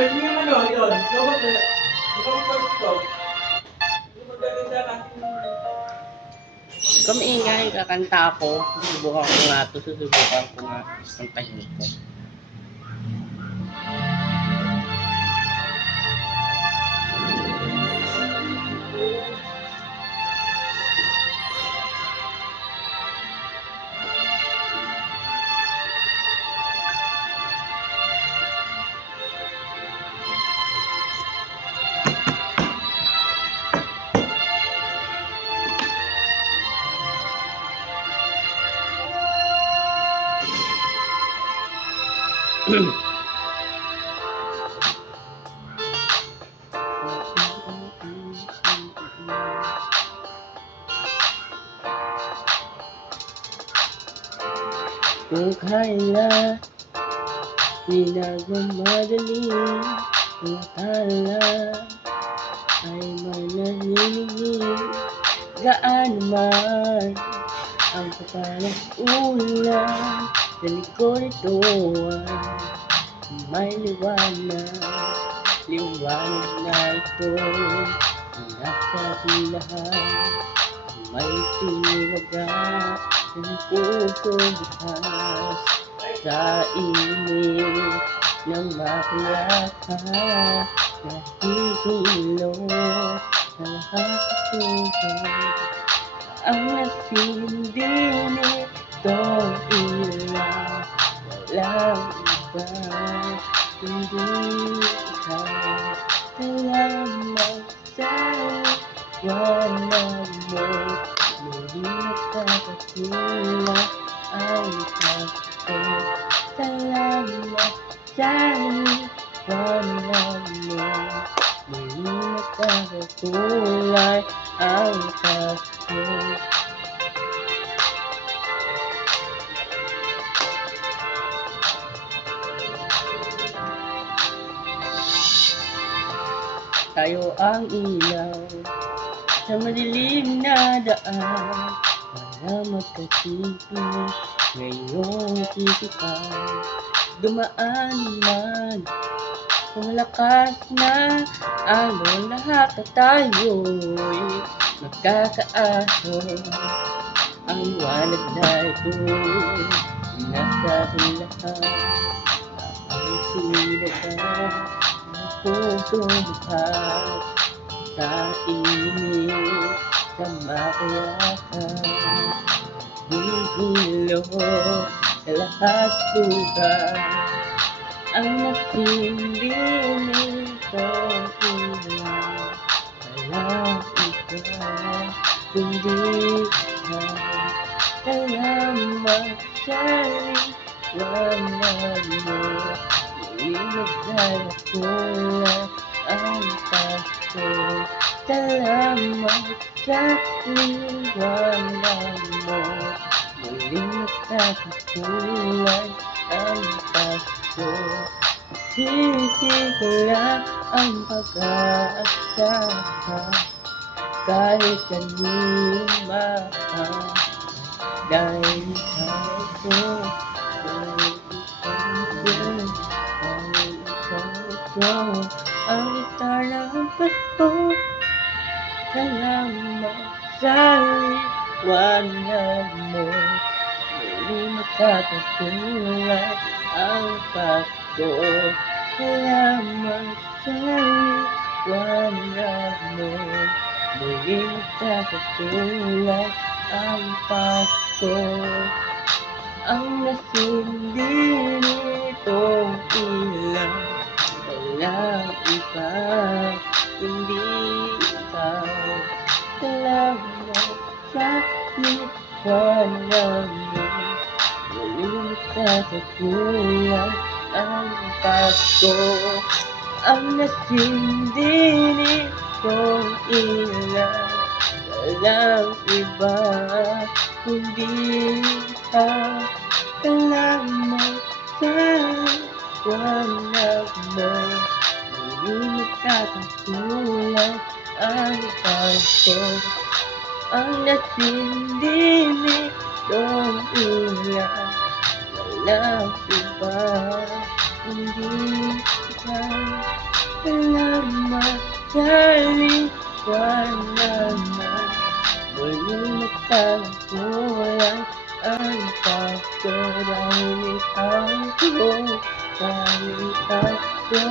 Pwede mo naman yun. Lobot na. Magkakapag-ito. Yung magaganda natin. Kung maingay, kakanta ako. Susubukan ko nga ito. Susubukan ko nga kantahin ko. Kung kaya pinagmamadali ang akala ay manahimik, gaan man ang kapalang ulan sa likod ito ay may liwanag na ito nasa lahat may tinaga ng puso bukas sa init ng makulata na hihilo sa lahat ng ang nasindi nitong ilaw walang iba kundi ikaw. Salamat sa liwanag mo, muli nakakatulong ang pagko. Salamat sa liwanag mo, muli nakakatulong ang pagko. Tayo ang ilaw sa madilim na daan para magkasipin ngayong titipan. Dumaan man sa malakas na alon, lahat na tayo'y magkakaahon. Ang liwanag na ito'y nasa lahat ang sinaga puso bukas sa init sa makuyakan hihilo sa lahat bukas ang nasindi nitong ilaw walang iba kundi ikaw. Salamat sa liwanag mo, nagdalakulang ang pasto. Salamat sa liwanag mo, muling nagkakakulay ang pasto. Sisigla ang pag-aasa kahit kaninong mahal dahil ikaw ko. Ang itarang pato. Salamat sa liwanag mo, muli magkakatulad ang pato. Salamat sa liwanag mo, muli magkakatulad ang pato. Ang nasindi nitong ilaw walang iba kundi ikaw. Salamat sa liwanag mo, muling magkakatulad ang pasto. Ang nasindi nitong ilaw walang iba kundi ikaw. Salamat sa liwanag mo, muling magkakatulad ang pasto. Ang nasindi nitong ilaw walang iba kundi Salamat, galing naman. Muling magtagpuan ang pagko dahil ikaw ko, dahil ikaw ko.